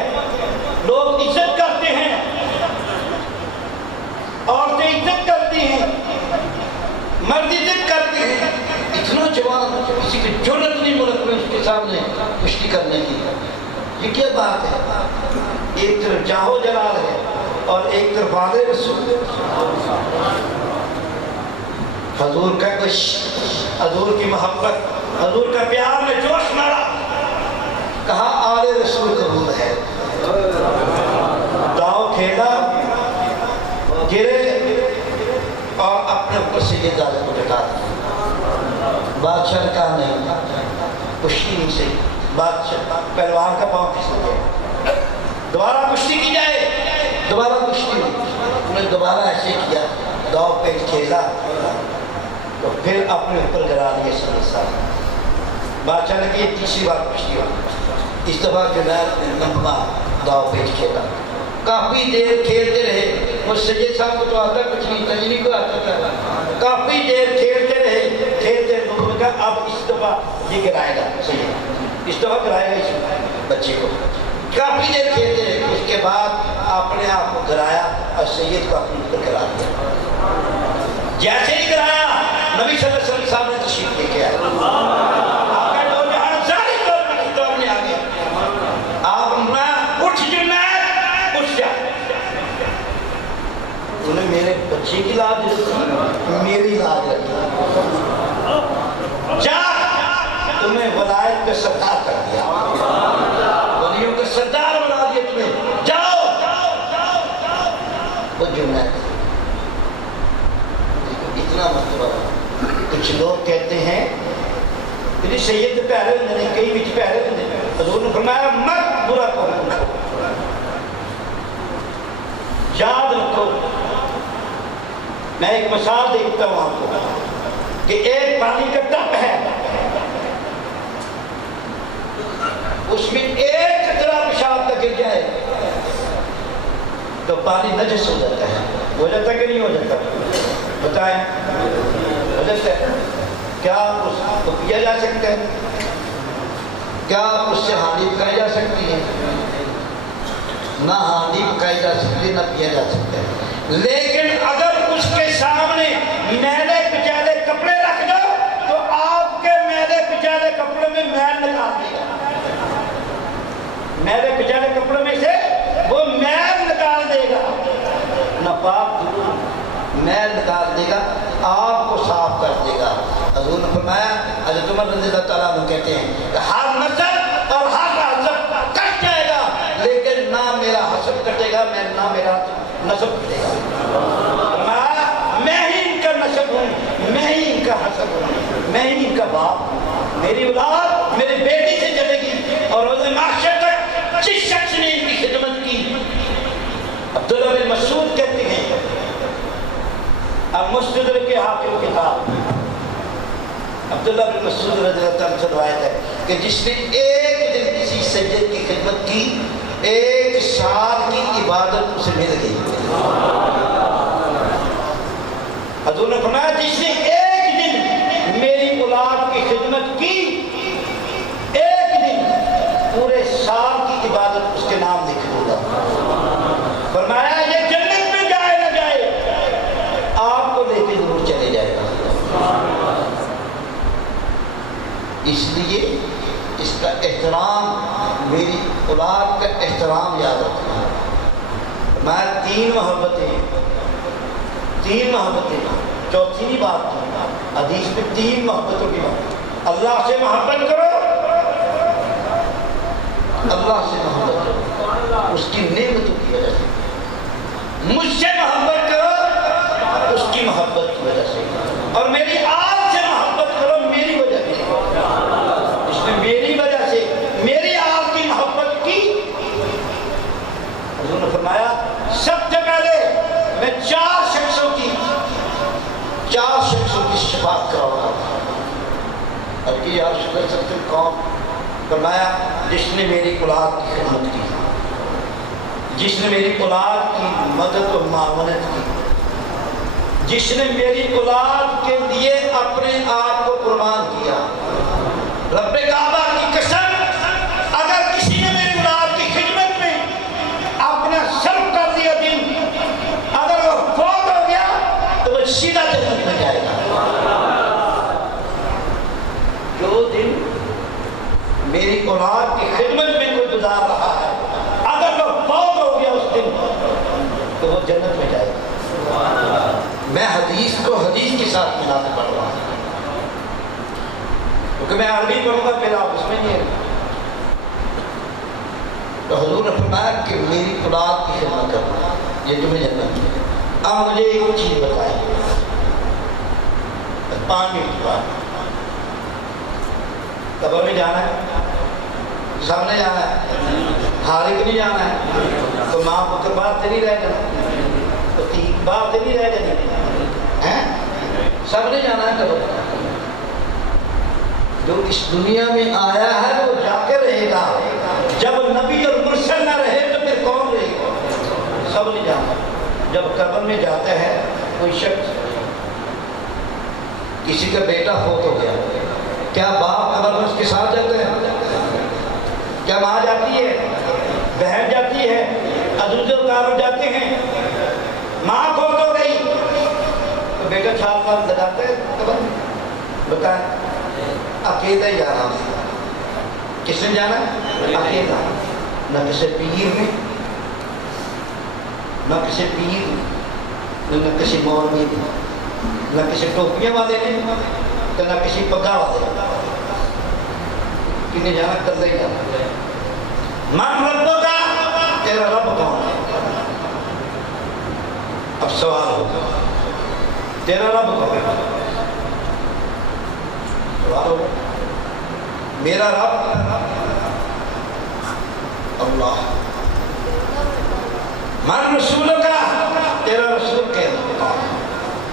لوگ عزت کرتے ہیں، عورتیں عزت کرتی ہیں، مرد عزت کرتے ہیں، اتنا جوان کسی کی جرت نہیں ملک میں اس کے سامنے کشتی کرنے کی، یہ کیا بات ہے؟ ایک طرف جاہو جلال ہے اور ایک طرف آل رسول، حضور کا کش، حضور کی محبت، حضور کا پیار میں جوش مارا، کہا آل رسول قبول ہے، داؤ کھیلا، گرے اور اپنے اوپر سے یہ دادے کو ٹکا دیا۔ بادشاہ نے کہا نہیں، کشتی نہیں سے، بادشاہ پہلوان کا پاؤں پھسل گیا، دوبارہ کشتی کی جائے، دوبارہ کشتی ہوئی، انہوں نے دوبارہ ایسے کیا، داؤ پہ کھیلا تو پھر اپنے اوپر گرا دیا سید صاحب۔ بادشاہ نے کہ یہ تیسری بار کشتی ہوئی، اس دفعہ جنید نے لمبا داؤ پیچ کھیلا، کافی دیر کھیلتے رہے، وہ سید صاحب کو تو آتا کچھ نہیں، تجنی کو آتا تھا، کافی دیر کھیلتے رہے، کھیلتے لوگوں نے کہا اب اس دفعہ یہ گرائے گا سید، اس دفعہ گرائے گا اس بچے کو، کافی دیر کھیلتے رہے، اس کے بعد اپنے آپ کو گرایا اور سید کو اپنے اوپر گرا دیا۔ جیسے ہی گرایا نبی صلی اللہ علیہ وسلم صاحب نے تشریف لے کے آیا، آپ کا دو جہاں ساری طور پر خطاب میں آ گیا، آپ نے اٹھ جنید اٹھ جا، انہیں میرے بچے کی لاج رکھی، میری لاج رکھی، جا تمہیں ولایت کا سردار کر دیا، ولیوں کا سردار بنا سید پیارے ہوندے نے کئی وچ پیارے ہوندے نے حضور نے فرمایا مت برا کرو یاد رکھو میں ایک مثال دیکھتا ہوں آپ کو کہ ایک پانی کا ٹپ ہے اس میں ایک قطرہ پیشاب کا گر جائے تو پانی نجس ہو جاتا ہے ہو جاتا کہ نہیں ہو جاتا بتائیں ہو جاتا ہے کیا اس کو پیا جا سکتا ہے کیا اس سے ہانی پکائی جا سکتی ہے نہ ہانی پکائی جا سکتی نہ پیا جا سکتا ہے لیکن اگر اس کے سامنے میلے پچالے کپڑے رکھ دو تو آپ کے میلے پچالے کپڑوں میں میل نکال دے گا میلے پچالے کپڑوں میں سے وہ میل نکال دے گا ناپاک میل نکال دے گا آپ کو صاف کر دے گا حضور نے فرمایا حضرت عمر رضی اللہ تعالیٰ عنہ کہتے ہیں کہ ہر نسب اور ہر حسب کٹ جائے گا لیکن نہ میرا حسب کٹے گا نہ میرا نسب کٹے گا میں ہی ان کا نسب ہوں میں ہی ان کا حسب ہوں میں ہی ان کا باپ ہوں میری اولاد میری بیٹی سے چلے گی اور روز معاشر تک جس شخص نے ان کی خدمت کی عبداللہ بن مسعود کہتے ہیں المستدرک حاکم کتاب عبداللہ بن مسعود رضی اللہ عنہ سے روایت ہے کہ جس نے ایک دن کسی سید کی خدمت کی ایک سال کی عبادت اسے مل گئی حضور نے فرمایا جس نے ایک دن میری اولاد کی خدمت کی ایک دن پورے سال کی عبادت اس کے نام لکھ دوں گا فرمایا یہ جنت میں جائے نہ جائے آپ کو لے کے ضرور چلے جائے گا اس لیے اس کا احترام میری اولاد کا احترام یاد رکھنا میں تین محبتیں چوتھی بات حدیث میں تین محبتوں کی بات اللہ سے محبت کرو اللہ سے محبت کرو اس کی نعمتوں کی وجہ سے مجھ سے محبت کرو اس کی محبت کی وجہ سے اور میری آل سے محبت کرو میری وجہ سے اس نے میری وجہ سے میری آل کی محبت کی حضور نے فرمایا سب سے پہلے میں چار شخصوں کی شفاعت کراؤں گا کہ یا رسول اللہ سب سے کون فرمایا جس نے میری اولاد کی خدمت کی جس نے میری اولاد کی مدد و معاونت کی جس نے میری اولاد کے لیے اپنے آپ کو قربان کیا رب کعبہ کی قسم اگر کسی نے میری اولاد کی خدمت میں اپنا صرف کر دیا دن اگر وہ فوت ہو گیا تو وہ سیدھا جنت میں جائے گا جو دن میری اولاد کی خدمت میں کوئی گزار رہا ہے اگر وہ فوت ہو گیا اس دن تو وہ جنت میں جائے گا میں حدیث کو حدیث کے ساتھ ملا کے پڑھ رہا ہوں کیونکہ میں عربی پڑھوں گا پھر آپ اس میں نہیں ہے تو حضور نے فرمایا کہ میری اولاد کی خدمت کرنا یہ تمہیں جنت ہے اب مجھے ایک چیز بتائیں 5 منٹ کی بات قبر میں جانا ہے سامنے جانا ہے خارج نہیں جانا ہے تو ماں پتر بات نہیں رہ جانا تو تین بات نہیں رہ جانی سب نے جانا ہے قبر جو اس دنیا میں آیا ہے وہ جا کے رہے گا جب نبی اور مرسل نہ رہے تو پھر کون رہے گا سب نے جانا جب قبر میں جاتا ہے کوئی شخص کسی کا بیٹا فوت ہو گیا کیا باپ قبر میں اس کے ساتھ جاتا ہے کیا ماں جاتی ہے بہن جاتی ہے عزیز و اقارب جاتے ہیں ماں فوت ہو گئی تو بیٹا چھال پال لگاتے ہیں قبر میں بتائیں اکیلا ہی جانا کس نے جانا اکیلا نہ کسی پیر میں نہ کسی پیر نہ کسی مولوی میں نہ کسی ٹوپیاں والے نے تو نہ کسی پگا والے کنہیں جانا کر ہی جانا من رب کا تیرا رب کون ہے اب سوال ہوگا تیرا رب کون ہے سوال ہوگا میرا رب اللہ، من رسول کا، تیرا رسول کہنا.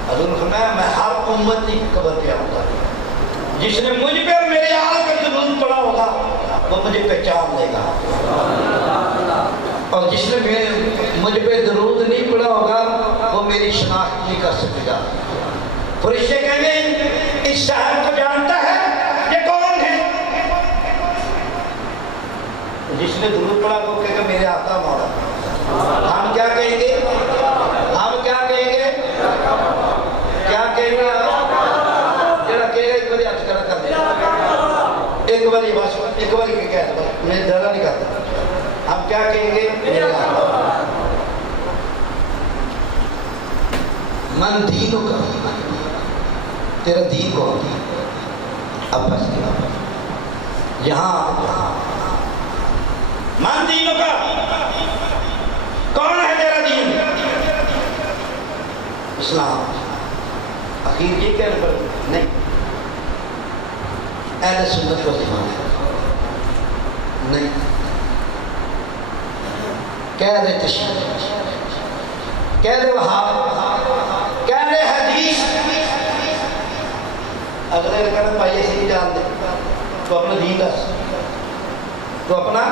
حضور نے فرمایا میں ہر امت کی قبر پہ آؤں گا، جس نے مجھ پہ اور میرے آل کا درود پڑا ہوگا وہ مجھے پہچان لے گا، اور جس نے مجھ پہ درود نہیں پڑا ہوگا وہ میری شناخت نہیں کر سکے گا. فرشتے کہیں گے اس صاحب کو جانتا ہے یہ کون ہے؟ جس نے درود پڑا وہ کہے گا میرے آقا مولا. ہم کیا کہیں گے؟ ہم کیا کہیں گے؟ کیا کہیں گے؟ جڑا کہے گا ایک باری آج کرا کر دے، ایک باری بس، ایک باری کہ کہتا ہے میں ڈرا نہیں کرتا. ہم کیا کہیں گے؟ میرے آقا. من دینوں کا، تیرا دین کون ہے؟ اب بس یہاں من دینوں کا کون ہے تیرا دین؟ اسلام. اخیر یہ کہنے پر نہیں، اہل سنت و جماعت نہیں، کہہ دے تشیع، کہہ دے وہاب، کہہ دے حدیث. اگلے کہنا بھائی ایسے نہیں جان دے تو اپنا دین دس، تو اپنا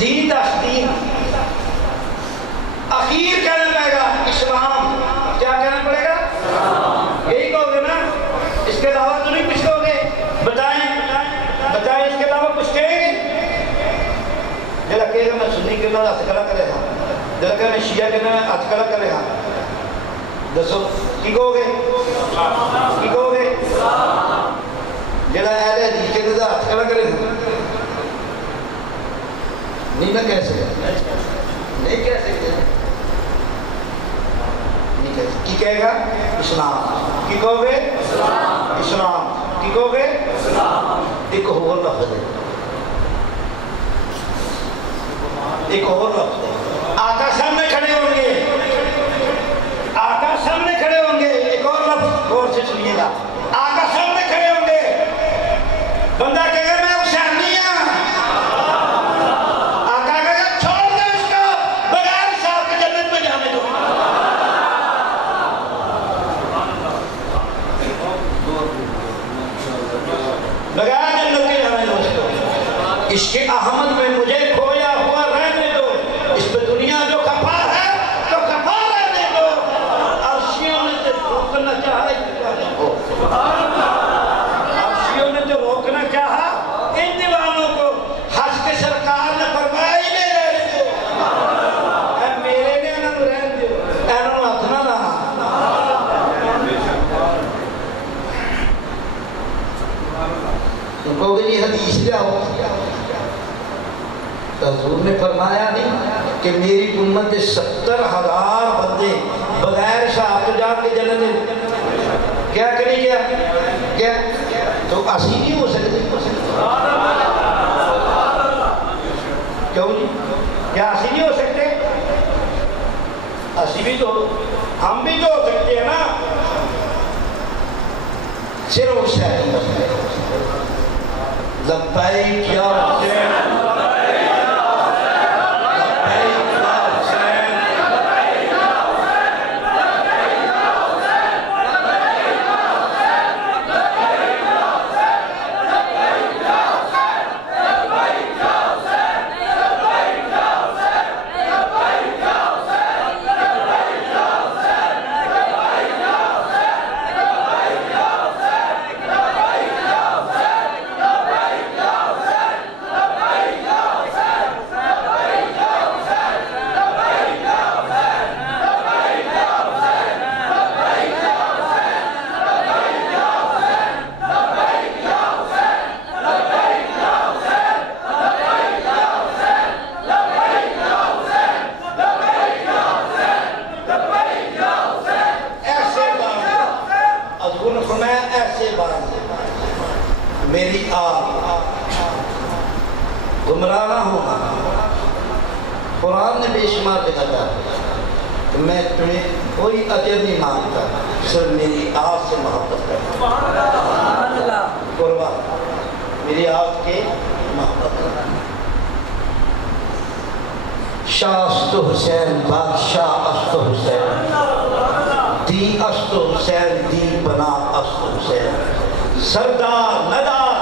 دین دس. دین اخیر کہنا پڑے گا اسلام. کیا کہنا پڑے گا؟ یہی کہو گے نا، اس کے علاوہ تو نہیں کچھ کہو گے. بتائیں بتائیں اس کے علاوہ کچھ کہیں گے؟ جلا کہے گا میں سنی کے ہاتھ کھڑا کرے ہاں، جلا کہے میں شیعہ کے ہاتھ کھڑا کرے ہاں. دسو کی کہو گے؟ کی کہو گے؟ جلا اہل حدیث کے ہاتھ کھڑا کرے ہاں. نہیں نہ کہہ سکتے، نہیں کہہ سکتے، نہیں کہہ سکتے. کی کہے گا؟ اسلام. کی کہو گے؟ اسلام. کی کہو گے؟ ایک اور لفظ ہے، ایک اور لفظ ہے. آقا سامنے کھڑے ہوں گے، آقا سامنے کھڑے ہوں گے. ایک اور لفظ غور سے سنیے گا. آقا سامنے کھڑے ہوں گے، بندہ کہے گا میں حسینی ہوں. آقا کہے گا چھوڑ دے اس کو، بغیر حساب کے جنت میں جانے دو. بغیر جنت کے جانے دو اس کو. عشق احمد میں مجھے کھویا ہوا رہنے دو. اس پہ دنیا جو کفا ہے تو کفا رہنے دو. عرشیوں نے تو روکنا چاہا، عرشیوں نے تو روکنا چاہا ان دیوانوں کو. حج کے سرکار نے فرمایا ہی نہیں رہنے دو. اے میرے نے انہوں نے رہنے دو، انہوں نے ہاتھ نہ رہا. تم کہو گے یہ حدیث کیا ہو؟ حضور نے فرمایا نہیں کہ میری امت 70,000 بندے بغیر حساب تو جا کے جنت میں کیا کریں گے؟ کیا تو اسی نہیں ہو سکتے؟ کیوں جی؟ کیا اسی نہیں ہو سکتے؟ اسی بھی تو، ہم بھی تو ہو سکتے ہیں نا. صرف حسین لبیک یا حسین، میری گمراہ نہ ہوگا. قرآن نے بے شمار دکھاتا کہ میں تمہیں کوئی اجر نہیں مانگتا، صرف میری آپ سے محبت کرتا. قربان میری آپ کے محبت کرنا۔ شاہ است حسین بادشاہ است حسین، دی است حسین دی بنا است حسین، سردار ندار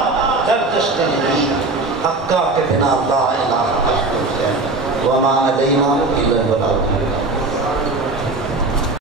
در جشن نبی، حقا کے بنا لا الہ است حسین، وما علینا الا البلاغ۔